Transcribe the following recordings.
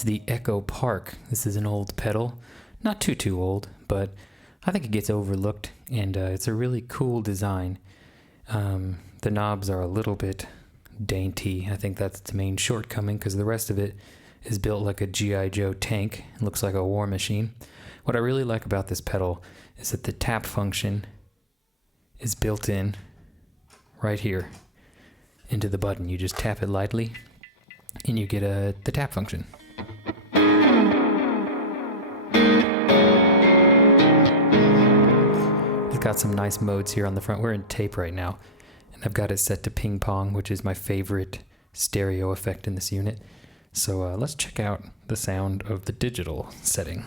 It's the Echo Park. This is an old pedal. Not too old, but I think it gets overlooked, and it's a really cool design. The knobs are a little bit dainty. I think that's the main shortcoming, because the rest of it is built like a G.I. Joe tank. It looks like a war machine. What I really like about this pedal is that the tap function is built in right here into the button. You just tap it lightly and you get the tap function. It's got some nice modes here on the front. We're in tape right now, and I've got it set to ping pong, which is my favorite stereo effect in this unit. So let's check out the sound of the digital setting.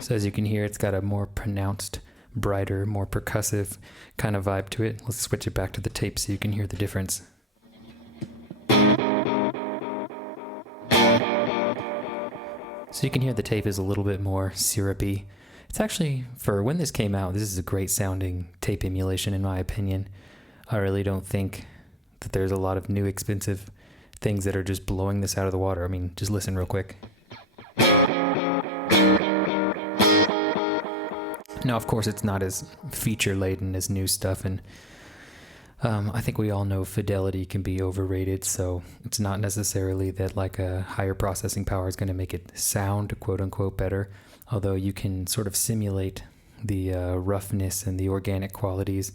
So as you can hear, it's got a more pronounced, brighter, more percussive kind of vibe to it. Let's switch it back to the tape so you can hear the difference. So you can hear the tape is a little bit more syrupy. It's actually, for when this came out, this is a great sounding tape emulation in my opinion. I really don't think that there's a lot of new expensive things that are just blowing this out of the water. I mean, just listen real quick. Now, of course, it's not as feature-laden as new stuff, and I think we all know fidelity can be overrated, so it's not necessarily that like a higher processing power is going to make it sound quote-unquote better, although you can sort of simulate the roughness and the organic qualities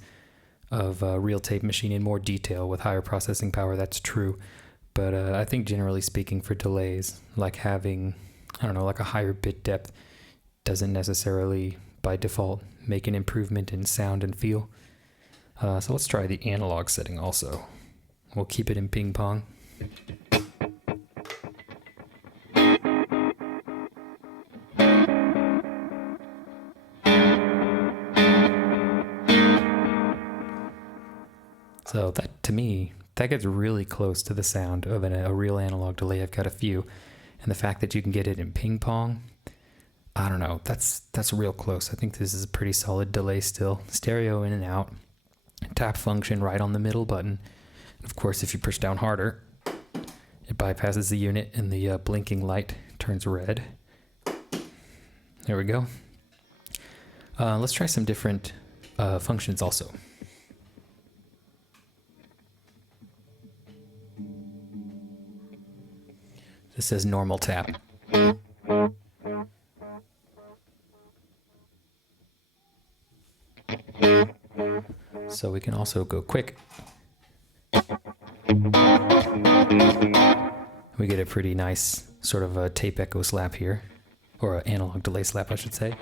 of a real tape machine in more detail with higher processing power. That's true, but I think generally speaking for delays, like having, I don't know, like a higher bit depth doesn't necessarily by default make an improvement in sound and feel. So let's try the analog setting also. We'll keep it in ping pong. So that, to me, that gets really close to the sound of a real analog delay. I've got a few, and the fact that you can get it in ping pong, I don't know, that's real close. I think this is a pretty solid delay still. Stereo in and out. Tap function right on the middle button. Of course, if you push down harder, it bypasses the unit and the blinking light turns red. There we go. Let's try some different functions also. This says normal tap. So we can also go quick. We get a pretty nice sort of a tape echo slap here, or an analog delay slap, I should say.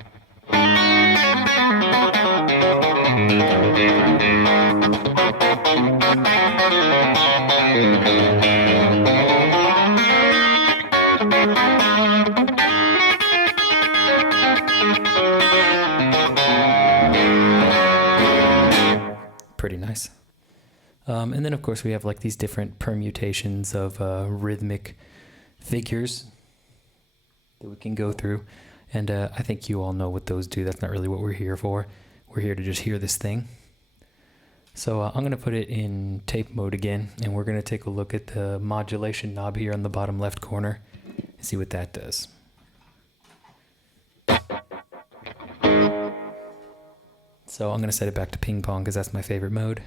Pretty nice. And then of course we have like these different permutations of rhythmic figures that we can go through, and I think you all know what those do. That's not really what we're here for. We're here to just hear this thing. So I'm going to put it in tape mode again, and we're going to take a look at the modulation knob here on the bottom left corner and see what that does. So I'm going to set it back to ping pong because that's my favorite mode.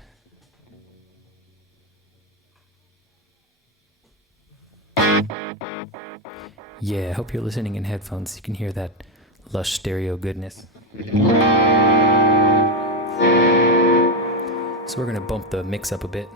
Yeah, I hope you're listening in headphones so you can hear that lush stereo goodness. So we're going to bump the mix up a bit.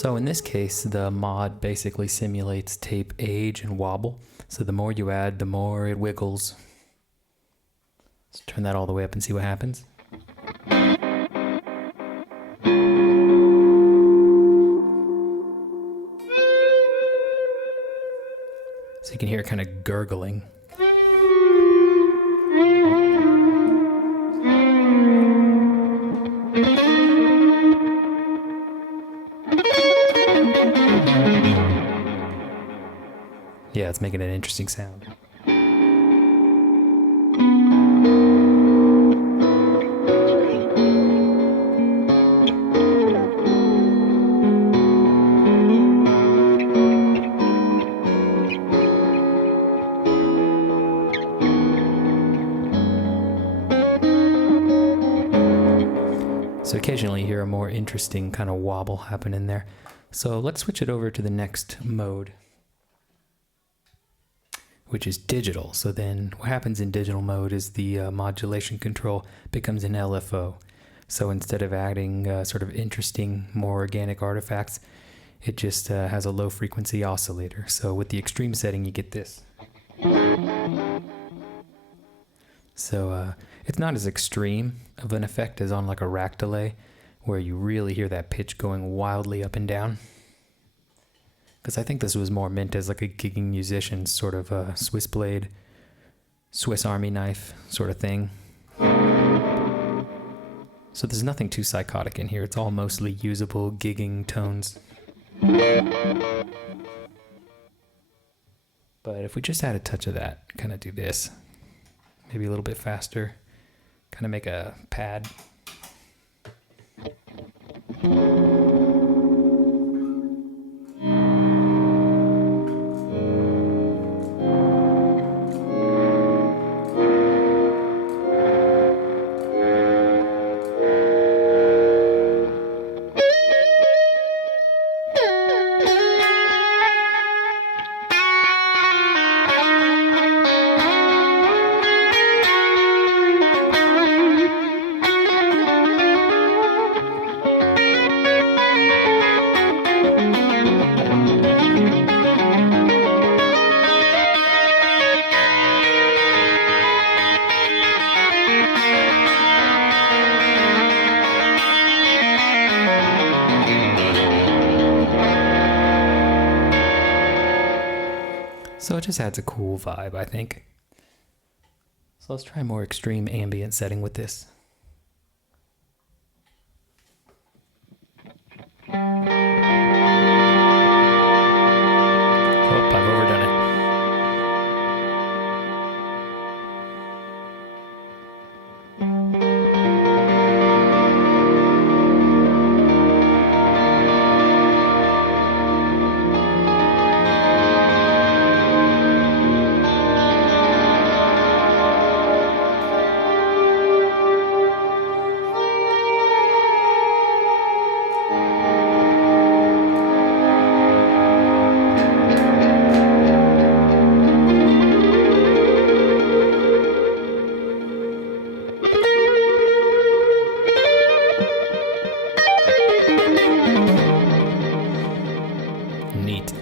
So in this case, the mod basically simulates tape age and wobble. So the more you add, the more it wiggles. Let's turn that all the way up and see what happens. So you can hear it kind of gurgling. Yeah, it's making an interesting sound. So occasionally you hear a more interesting kind of wobble happen in there. So let's switch it over to the next mode, which is digital. So then what happens in digital mode is the modulation control becomes an LFO. So instead of adding sort of interesting, more organic artifacts, it just has a low frequency oscillator. So with the extreme setting, you get this. So it's not as extreme of an effect as on like a rack delay, where you really hear that pitch going wildly up and down. Because I think this was more meant as like a gigging musician, sort of a Swiss blade, Swiss Army knife sort of thing. So there's nothing too psychotic in here. It's all mostly usable gigging tones. But if we just add a touch of that, kind of do this, maybe a little bit faster, kind of make a pad. So it just adds a cool vibe, I think. So let's try a more extreme ambient setting with this. Oh, I've overdone it. Neat.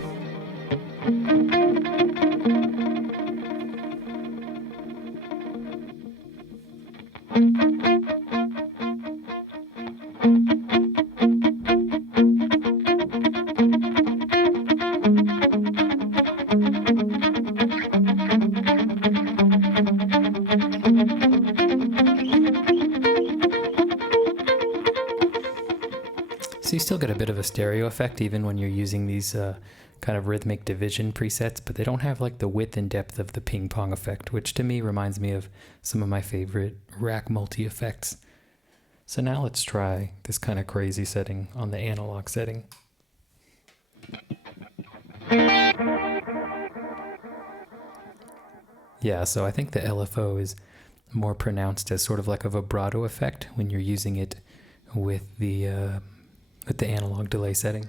So you still get a bit of a stereo effect even when you're using these kind of rhythmic division presets, but they don't have like the width and depth of the ping pong effect, which to me reminds me of some of my favorite rack multi effects. So now let's try this kind of crazy setting on the analog setting. Yeah, so I think the LFO is more pronounced as sort of like a vibrato effect when you're using it with the analog delay setting.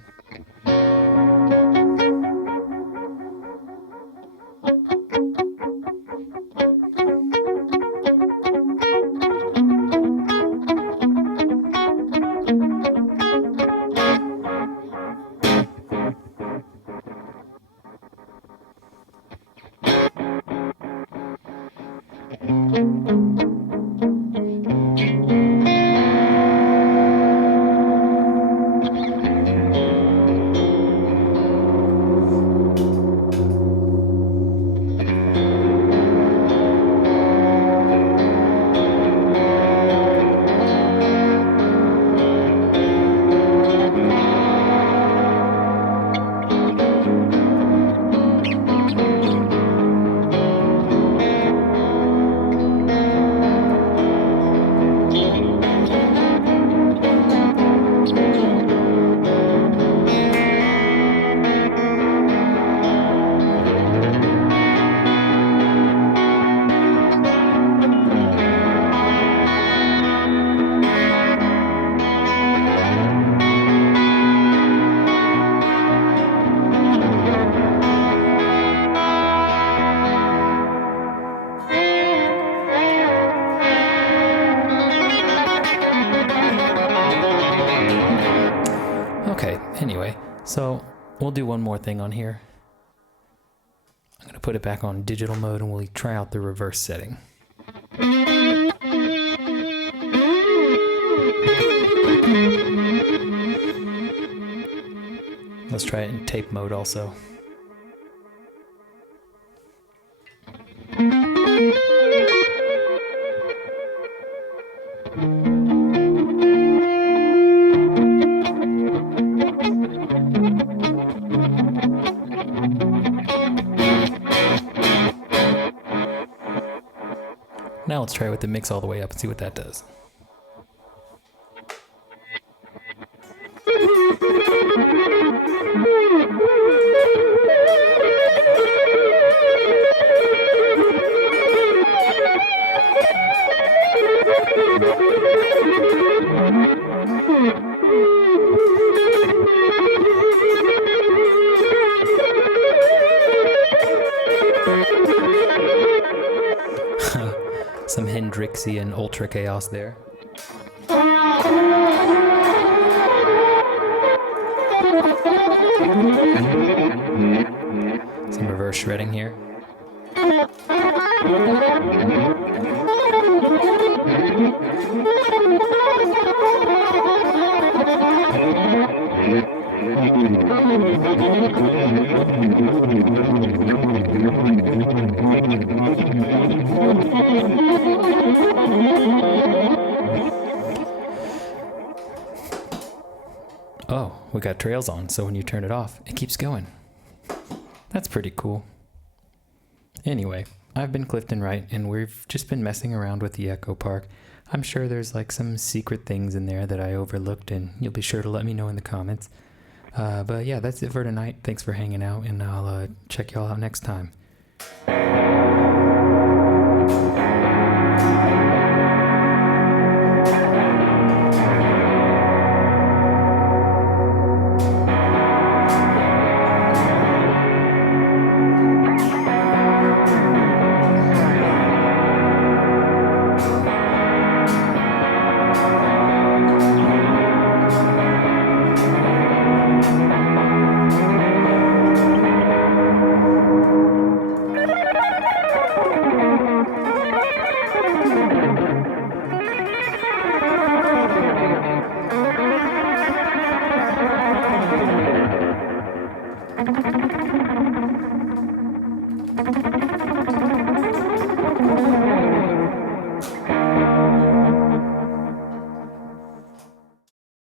Anyway, so we'll do one more thing on here. I'm going to put it back on digital mode and we'll try out the reverse setting. Let's try it in tape mode also. Now let's try it with the mix all the way up and see what that does. Some Hendrixian ultra chaos there. Some reverse shredding here. Oh, we got trails on, so when you turn it off, it keeps going. That's pretty cool. Anyway, I've been Clifton Wright, and we've just been messing around with the Echo Park. I'm sure there's like some secret things in there that I overlooked, and you'll be sure to let me know in the comments. But yeah, that's it for tonight. Thanks for hanging out, and I'll check y'all out next time.